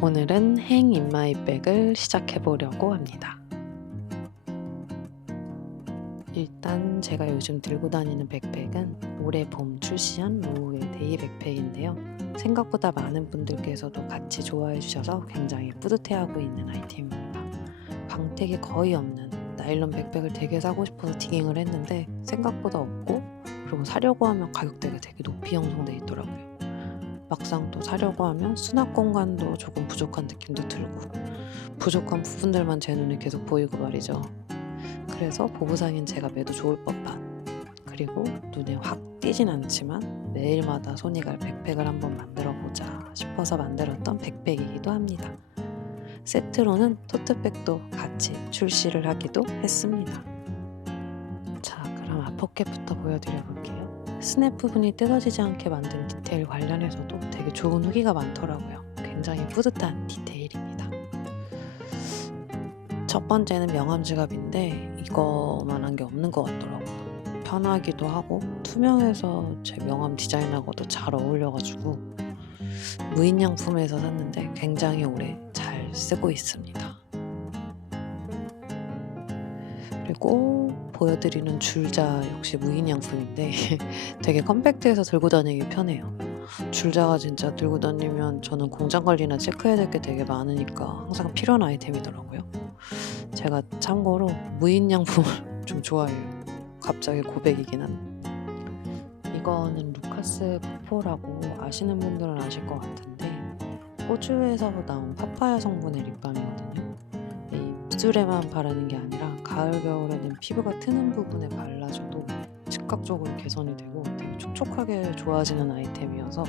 오늘은 행 인마이백을 시작해 보려고 합니다. 일단 제가 요즘 들고 다니는 백팩은 올해 봄 출시한 로우의 데이 백팩인데요. 생각보다 많은 분들께서도 같이 좋아해 주셔서 굉장히 뿌듯해하고 있는 아이템입니다. 광택이 거의 없는 나일론 백팩을 되게 사고 싶어서 디깅을 했는데 생각보다 없고, 그리고 사려고 하면 가격대가 되게 높이 형성돼 있더라고요. 막상 또 사려고 하면 수납 공간도 조금 부족한 느낌도 들고, 부족한 부분들만 제 눈에 계속 보이고 말이죠. 그래서 보부상인 제가 매도 좋을 법한, 그리고 눈에 확 띄진 않지만 매일마다 손이 갈 백팩을 한번 만들어 보자 싶어서 만들었던 백팩이기도 합니다. 세트로는 토트백도 같이 출시를 하기도 했습니다. 자, 그럼 앞포켓부터 보여드려 볼게요. 스냅 부분이 뜯어지지 않게 만든 디테일 관련해서도 되게 좋은 후기가 많더라고요. 굉장히 뿌듯한 디테일입니다. 첫 번째는 명암 지갑인데 이거만한 게 없는 것 같더라고요. 편하기도 하고 투명해서 제 명암 디자인하고도 잘 어울려가지고 무인양품에서 샀는데 굉장히 오래 잘 쓰고 있습니다. 그리고 보여드리는 줄자 역시 무인양품인데 되게 컴팩트해서 들고 다니기 편해요. 줄자가 진짜 들고 다니면 저는 공장 관리나 체크해야 될 게 되게 많으니까 항상 필요한 아이템이더라고요. 제가 참고로 무인양품을 좀 좋아해요. 갑자기 고백이긴 한데. 이거는 루카스 포포라고 아시는 분들은 아실 것 같은데 호주에서 나온 파파야 성분의 립밤이거든요. 이 입술에만 바르는 게 아니라 가을 겨울에는 피부가 트는 부분에 발라줘도 즉각적으로 개선이 되고 되게 촉촉하게 좋아지는 아이템이어서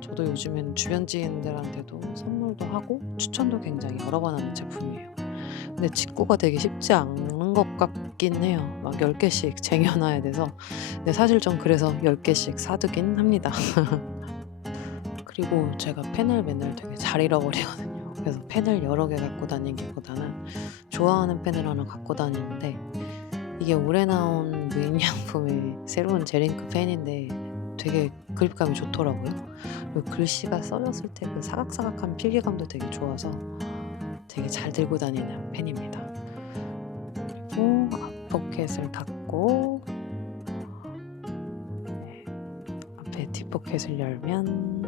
저도 요즘엔 주변 지인들한테도 선물도 하고 추천도 굉장히 여러 번 하는 제품이에요. 근데 직구가 되게 쉽지 않은 것 같긴 해요. 막 10개씩 쟁여놔야 돼서. 근데 사실 전 그래서 10개씩 사두긴 합니다. 그리고 제가 펜을 맨날 되게 잘 잃어버리거든요. 그래서 펜을 여러 개 갖고 다니기보다는 좋아하는 펜을 하나 갖고 다니는데, 이게 올해 나온 무인양품의 새로운 제링크 펜인데 되게 그립감이 좋더라고요. 그리고 글씨가 써졌을 때 그 사각사각한 필기감도 되게 좋아서 되게 잘 들고 다니는 펜입니다. 그리고 앞포켓을 닫고 앞에 뒷포켓을 열면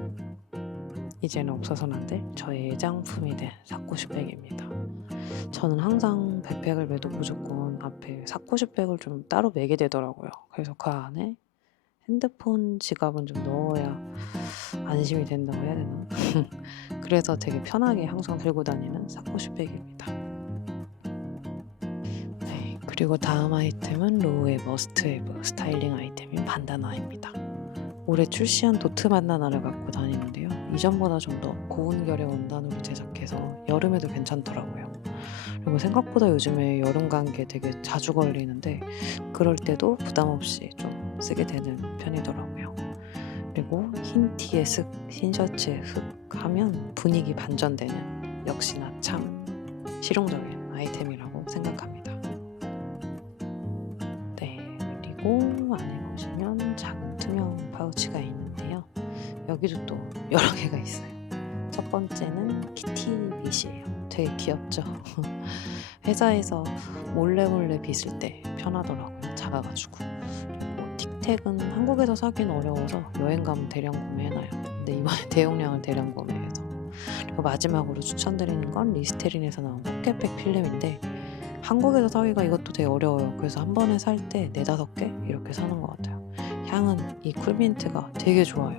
이제는 없어서는 안 될 저의 애장품이 된 사코슈백입니다. 저는 항상 백팩을 매도 무조건 앞에 사코슈백을 좀 따로 매게 되더라고요. 그래서 그 안에 핸드폰 지갑은 좀 넣어야 안심이 된다고 해야 되나? 그래서 되게 편하게 항상 들고 다니는 사코슈백입니다. 네, 그리고 다음 아이템은 로우의 머스트헤브 스타일링 아이템인 반다나입니다. 올해 출시한 도트 반다나를 갖고 다니는데요. 이전보다 좀 더 고운 결의 원단으로 제작해서 여름에도 괜찮더라고요. 그리고 생각보다 요즘에 여름 감기에 되게 자주 걸리는데 그럴 때도 부담 없이 좀 쓰게 되는 편이더라고요. 그리고 흰 티에 슥, 흰 셔츠에 흑 하면 분위기 반전되는, 역시나 참 실용적인 아이템이라고 생각합니다. 네, 그리고 안에 보시면 작은 투명 파우치가 있는데요. 여기도 또 여러 개가 있어요. 첫 번째는 키티 빗이에요. 되게 귀엽죠? 회사에서 몰래 빗을 때 편하더라고요. 작아가지고. 그리고 틱택은 한국에서 사긴 어려워서 여행 가면 대량 구매해놔요. 근데 이번에 대용량을 대량 구매해서. 그리고 마지막으로 추천드리는 건 리스테린에서 나온 포켓백 필름인데 한국에서 사기가 이것도 되게 어려워요. 그래서 한 번에 살 때 4-5개 이렇게 사는 것 같아요. 향은 이 쿨민트가 되게 좋아요.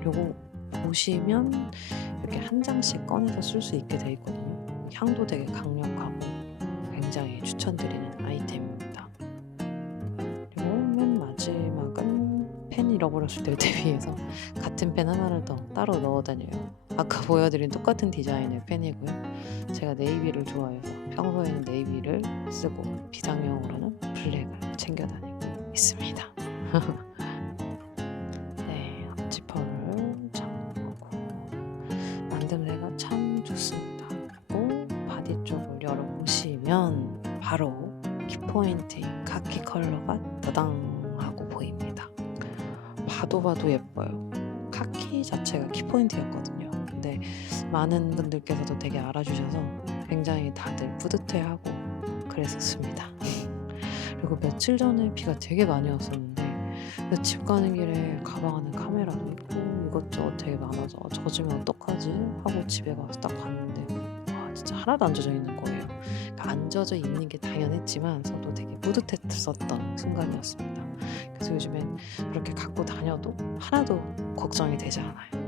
그리고 보시면 이렇게 한 장씩 꺼내서 쓸 수 있게 되어 있거든요. 향도 되게 강력하고 굉장히 추천드리는 아이템입니다. 그리고 맨 마지막은 펜 잃어버렸을 때를 대비해서 같은 펜 하나를 더 따로 넣어 다녀요. 아까 보여드린 똑같은 디자인의 펜이고요. 제가 네이비를 좋아해서 평소에는 네이비를 쓰고 비상용으로는 블랙을 챙겨 다니고 있습니다. 네, 앞지퍼를 잠그고 만듦새가 참 좋습니다. 그리고 바디 쪽을 열어보시면 바로 키포인트인 카키 컬러가 따당하고 보입니다. 봐도 예뻐요. 카키 자체가 키포인트였거든요. 근데 많은 분들께서도 되게 알아주셔서 굉장히 다들 뿌듯해하고 그랬었습니다. 그리고 며칠 전에 비가 되게 많이 왔었는데 그래서 집 가는 길에 가방 안에 카메라도 있고 이것저것 되게 많아서 '젖으면 어떡하지?' 하고 집에 가서 딱 봤는데 와 진짜 하나도 안 젖어 있는 거예요. 그러니까 안 젖어 있는 게 당연했지만서도 되게 뿌듯했었던 순간이었습니다. 그래서 요즘엔 그렇게 갖고 다녀도 하나도 걱정이 되지 않아요.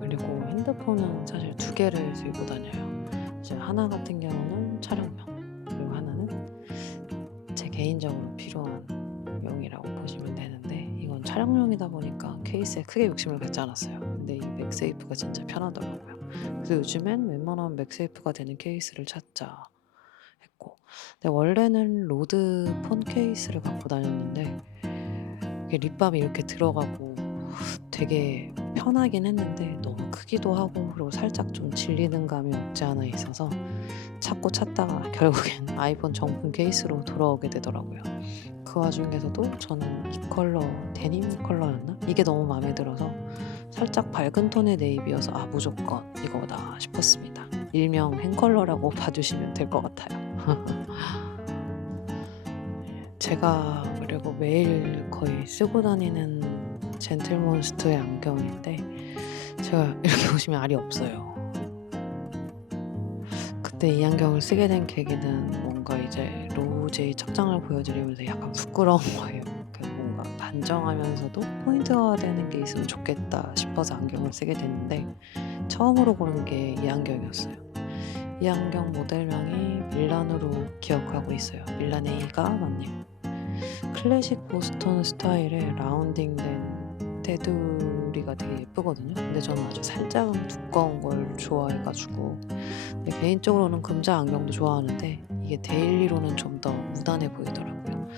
그리고 핸드폰은 사실 두 개를 들고 다녀요. 이제 하나 같은 경우는 촬영용, 그리고 하나는 제 개인적으로 필요한 용이라고 보시면 되는데 이건 촬영용이다 보니까 케이스에 크게 욕심을 갖지 않았어요. 근데 이 맥세이프가 진짜 편하더라고요. 그래서 요즘엔 웬만하면 맥세이프가 되는 케이스를 찾자 했고, 근데 원래는 로드 폰 케이스를 갖고 다녔는데 이게 립밤이 이렇게 들어가고 되게 편하긴 했는데 너무 크기도 하고 그리고 살짝 좀 질리는 감이 없지 않아 있어서 찾고 찾다가 결국엔 아이폰 정품 케이스로 돌아오게 되더라고요. 그 와중에서도 저는 이 컬러, 데님 컬러였나? 이게 너무 마음에 들어서 살짝 밝은 톤의 네이비여서 '아 무조건 이거다.' 싶었습니다. 일명 행컬러라고 봐주시면 될 것 같아요. 제가 그리고 매일 거의 쓰고 다니는 젠틀몬스터의 안경인데 제가 이렇게 보시면 알이 없어요. 그때 이 안경을 쓰게 된 계기는 뭔가 이제 로제의 착장을 보여드리면서 약간 부끄러운 거예요. 그 뭔가 단정하면서도 포인트가 되는 게 있으면 좋겠다 싶어서 안경을 쓰게 됐는데 처음으로 고른 게 이 안경이었어요. 이 안경 모델명이 밀란으로 기억하고 있어요. 밀란 A가 맞네요. 클래식 보스턴 스타일의 라운딩된 테두리가 되게 예쁘거든요. 근데 저는 아주 살짝은 두꺼운 걸 좋아해 가지고 근데 개인적으로는 금자 안경도 좋아하는데 이게 데일리로는 좀 더 무난해 보이더라고요.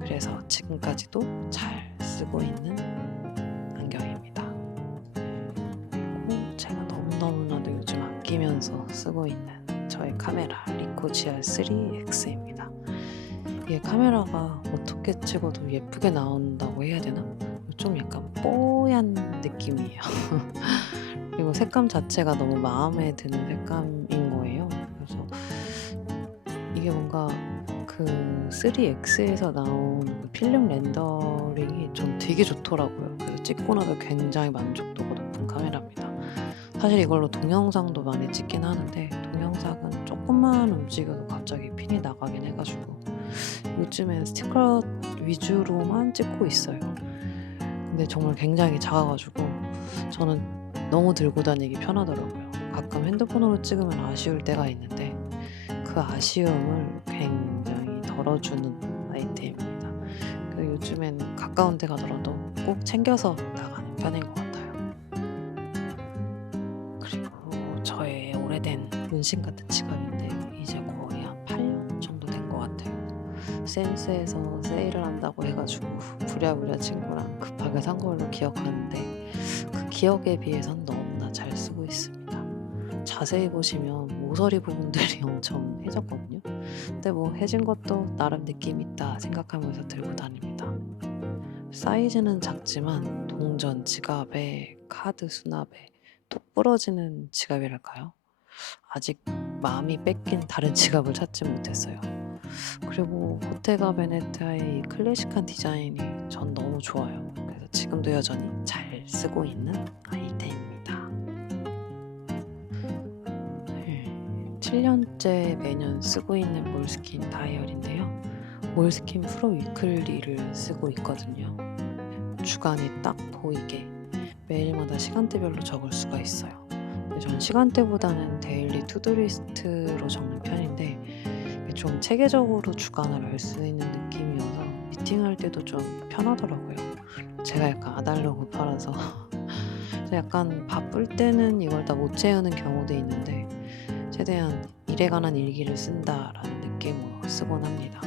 그래서 지금까지도 잘 쓰고 있는 안경입니다. 그리고 제가 너무너무나도 요즘 아끼면서 쓰고 있는 저의 카메라 리코 GR3X입니다. 이게 카메라가 어떻게 찍어도 예쁘게 나온다고 해야 되나? 좀 약간 뽀얀 느낌이에요. 그리고 색감 자체가 너무 마음에 드는 색감인 거예요. 그래서 이게 뭔가 그 3X에서 나온 그 필름 렌더링이 전 되게 좋더라고요. 그래서 찍고 나서 굉장히 만족도가 높은 카메라입니다. 사실 이걸로 동영상도 많이 찍긴 하는데 동영상은 조금만 움직여도 갑자기 핀이 나가긴 해 가지고 요즘엔 스티커 위주로만 찍고 있어요. 근데 정말 굉장히 작아 가지고 저는 너무 들고 다니기 편하더라고요. 가끔 핸드폰으로 찍으면 아쉬울 때가 있는데 그 아쉬움을 굉장히 덜어주는 아이템입니다. 그 요즘엔 가까운 데 가더라도 꼭 챙겨서 나가는 편인 것 같아요. 그리고 저의 오래된 문신 같은 지갑인데 이제 거의 한 8년 정도 된 것 같아요. 센스에서 세일을 한다고 해 가지고 부랴부랴 친구랑 급하게 산 걸로 기억하는데 그 기억에 비해선 너무나 잘 쓰고 있습니다. 자세히 보시면 모서리 부분들이 엄청 해졌거든요. 근데 뭐 해진 것도 나름 느낌 있다 생각하면서 들고 다닙니다. 사이즈는 작지만 동전 지갑에 카드 수납에 톡 부러지는 지갑이랄까요? 아직 마음이 뺏긴 다른 지갑을 찾지 못했어요. 그리고 보테가 베네타의 이 클래식한 디자인이 전 너무 좋아요. 그래서 지금도 여전히 잘 쓰고 있는 아이템입니다. 7년째 매년 쓰고 있는 몰스킨 다이어리인데요. 몰스킨 프로 위클리를 쓰고 있거든요. 주간이 딱 보이게 매일마다 시간대별로 적을 수가 있어요. 근데 전 시간대보다는 데일리 투두리스트로 적는 편인데 좀 체계적으로 주간을 알 수 있는 느낌이어서 미팅할 때도 좀 편하더라고요. 제가 약간 아날로그파라서 그래서 약간 바쁠 때는 이걸 다 못 채우는 경우도 있는데 최대한 일에 관한 일기를 쓴다라는 느낌으로 쓰곤 합니다.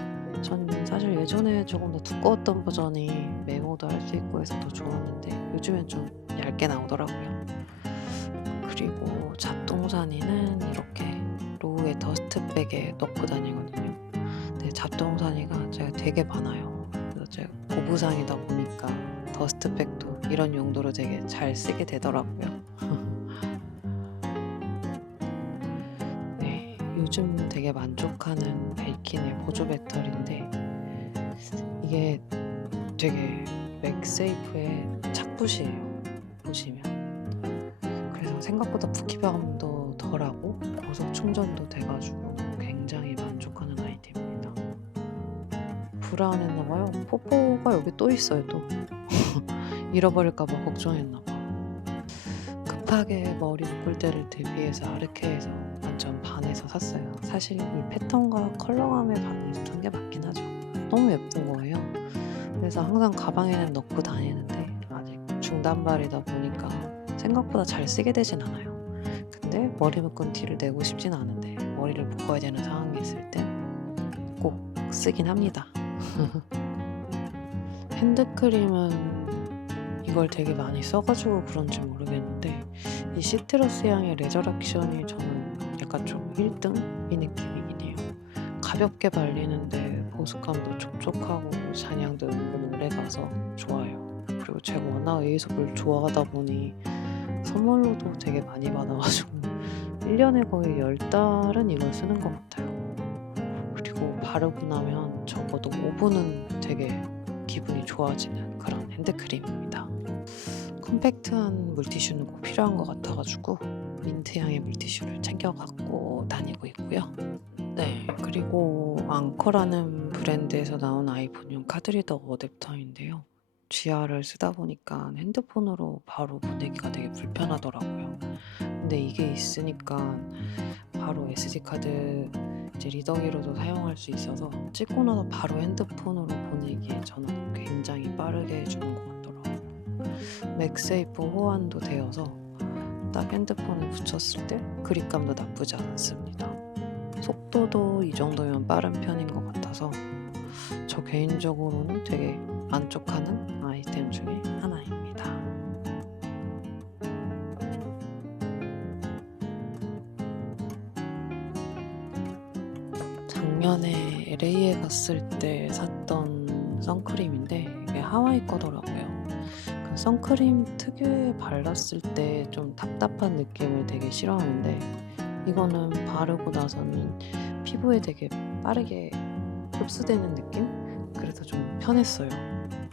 전 사실 예전에 조금 더 두꺼웠던 버전이 메모도 할 수 있고 해서 더 좋았는데 요즘엔 좀 얇게 나오더라고요. 그리고 잡동사니는 이렇게 로우의 더스트백에 넣고 다니거든요. 근데 잡동사니가 제가 되게 많아요. 그래서 제가 고부상이다 보니까 더스트백도 이런 용도로 되게 잘 쓰게 되더라고요. 요즘 되게 만족하는 벨킨의 보조 배터리인데 이게 되게 맥세이프의 착붙이에요, 보시면. 그래서 생각보다 부키감도 덜하고 고속 충전도 돼 가지고 굉장히 만족하는 아이템입니다. 불안했나 봐요. 포포가 여기 또 있어요, 또. 잃어버릴까 봐 걱정했나 봐. 급하게 머리 묶을 때를 대비해서 아르케에서 완전 반해서 샀어요. 사실 이 패턴과 컬러감에 반해서 산 게 맞긴 하죠. 너무 예쁜 거예요. 그래서 항상 가방에는 넣고 다니는데 아직 중단발이다 보니까 생각보다 잘 쓰게 되진 않아요. 근데 머리 묶은 티를 내고 싶진 않은데 머리를 묶어야 되는 상황이 있을 땐 꼭 쓰긴 합니다. 핸드크림은 이걸 되게 많이 써가지고 그런지 모르겠는데 이 시트러스 향의 레저렉션이 저는 약간 좀 1등 이 느낌이긴 해요. 가볍게 발리는데 보습감도 촉촉하고 잔향도 은근 오래가서 좋아요. 그리고 제가 워낙 에이솝을 좋아하다 보니 선물로도 되게 많이 받아가지고 1년에 거의 10달은 이걸 쓰는 것 같아요. 그리고 바르고 나면 적어도 5분은 되게 기분이 좋아지는 그런 핸드크림입니다. 컴팩트한 물티슈는 꼭 필요한 것 같아가지고 민트 향의 물티슈를 챙겨 갖고 다니고 있고요. 네, 그리고 앙커라는 브랜드에서 나온 아이폰용 카드리더 어댑터인데요. GR을 쓰다 보니까 핸드폰으로 바로 보내기가 되게 불편하더라고요. 근데 이게 있으니까 바로 SD 카드 이제 리더기로도 사용할 수 있어서 찍고 나서 바로 핸드폰으로 보내기에 저는 굉장히 빠르게 해주는 것 같더라고요. 맥세이프 호환도 되어서 딱 핸드폰에 붙였을 때 그립감도 나쁘지 않습니다. 속도도 이 정도면 빠른 편인 것 같아서 저 개인적으로는 되게 만족하는 아이템 중에 하나입니다. 작년에 LA에 갔을 때 샀던 선크림인데 이게 하와이 거더라고요. 그 선크림 특유의 발랐을 때 좀 답답한 느낌을 되게 싫어하는데 이거는 바르고 나서는 피부에 되게 빠르게 흡수되는 느낌? 그래서 좀 편했어요.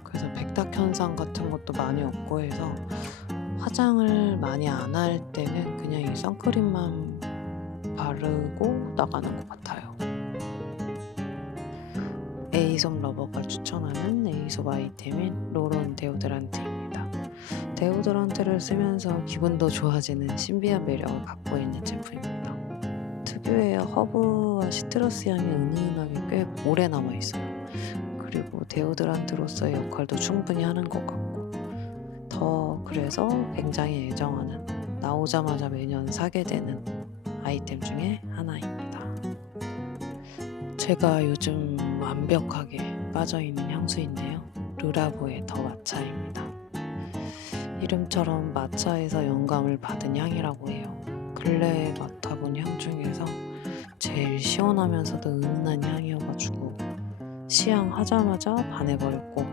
그래서 백탁 현상 같은 것도 많이 없고 해서 화장을 많이 안 할 때는 그냥 이 선크림만 바르고 나가는 것 같아요. 에이솝 러버가 추천하는 에이솝 아이템인 롤온 데오드란트입니다. 데오드란트를 쓰면서 기분도 좋아지는 신비한 매력을 갖고 있는 제품입니다. 특유의 허브와 시트러스 향이 은은하게 꽤 오래 남아있어요. 그리고 데오드란트로서의 역할도 충분히 하는 것 같고 더 그래서 굉장히 애정하는 나오자마자 매년 사게 되는 아이템 중에 하나입니다. 제가 요즘 완벽하게 빠져있는 향수인데요. 르라보의 더 마차입니다. 이름처럼 마차에서 영감을 받은 향이라고 해요. 근래에 맡아본 향 중에서 제일 시원하면서도 은은한 향이어가지고 시향하자마자 반해버렸고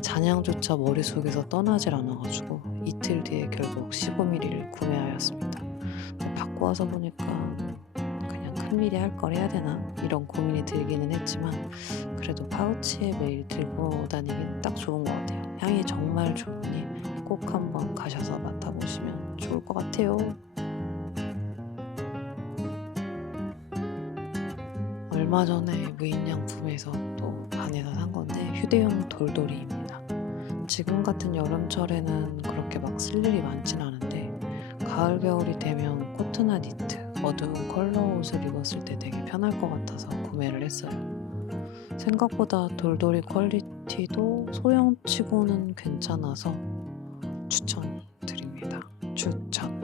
잔향조차 머릿속에서 떠나질 않아가지고 이틀 뒤에 결국 15ml를 구매하였습니다. 받고 와서 보니까 그냥 큰 미리 할 걸 해야 되나 이런 고민이 들기는 했지만 그래도 파우치에 매일 들고 다니기 딱 좋은 것 같아요. 향이 정말 좋으니 꼭 한번 가셔서 맡아보시면 좋을 것 같아요. 얼마 전에 무인양품에서 또 반해서 산 건데 휴대용 돌돌이입니다. 지금 같은 여름철에는 그렇게 막 쓸 일이 많진 않은데 가을 겨울이 되면 코트나 니트, 어두운 컬러 옷을 입었을 때 되게 편할 것 같아서 구매를 했어요. 생각보다 돌돌이 퀄리티도 소형치고는 괜찮아서 추천드립니다. 추천.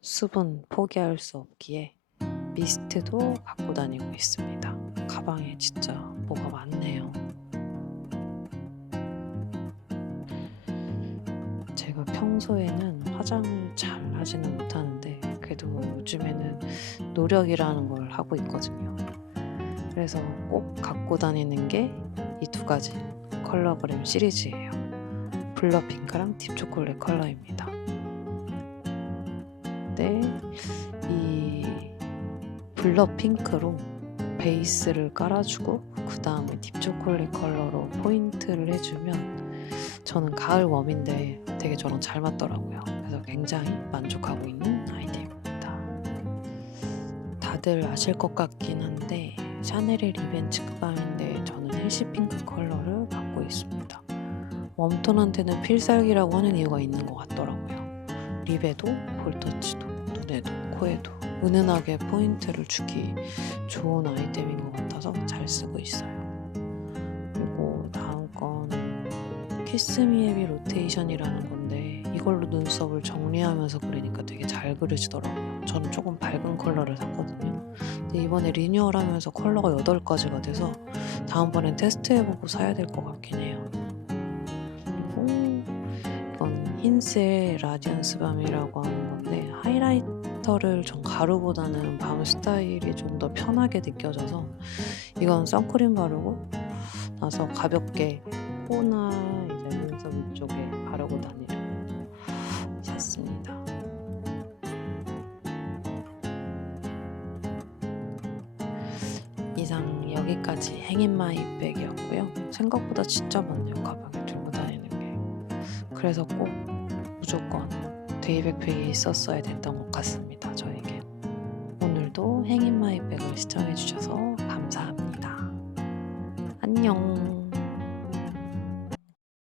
수분 포기할 수 없기에 미스트도 갖고 다니고 있습니다. 가방에 진짜 뭐가 많네요. 제가 평소에는 화장을 잘 하지는 못하는데 그래도 요즘에는 노력이라는 걸 하고 있거든요. 그래서 꼭 갖고 다니는 게 이 두 가지 컬러그램 시리즈예요. 블러 핑크랑 딥 초콜릿 컬러입니다. 근데 이 블러 핑크로 베이스를 깔아주고 그 다음에 딥 초콜릿 컬러로 포인트를 해주면 저는 가을 웜인데 되게 저랑 잘 맞더라고요. 그래서 굉장히 만족하고 있는 아이템입니다. 다들 아실 것 같긴 한데 샤넬의 리벤 측방인데 저는 헬시 핑크 컬러를 갖고 있습니다. 웜톤한테는 필살기라고 하는 이유가 있는 것 같더라고요. 립에도 볼터치도 눈에도 코에도 은은하게 포인트를 주기 좋은 아이템인 것 같아서 잘 쓰고 있어요. 그리고 다음 건 키스미 헤비 로테이션이라는 건데 이걸로 눈썹을 정리하면서 그리니까 되게 잘 그려지더라고요. 저는 조금 밝은 컬러를 샀거든요. 근데 이번에 리뉴얼하면서 컬러가 8가지가 돼서 다음번엔 테스트해보고 사야 될 것 같긴 해요. 그리고 이건 힌스의 라디언스 밤이라고 하는 건데 하이라이터를 전 가루보다는 밤 스타일이 좀 더 편하게 느껴져서 이건 선크림 바르고 나서 가볍게 코나 이제 눈썹 위쪽에 바르고 다니려고 샀습니다. 이상 여기까지 행인마이백이었고요. 생각보다 진짜 많네요. 가방에 들고 다니는 게. 그래서 꼭 무조건 데이백팩이 있었어야 됐던 것 같습니다. 저에게. 오늘도 행인마이백을 시청해주셔서 감사합니다. 안녕.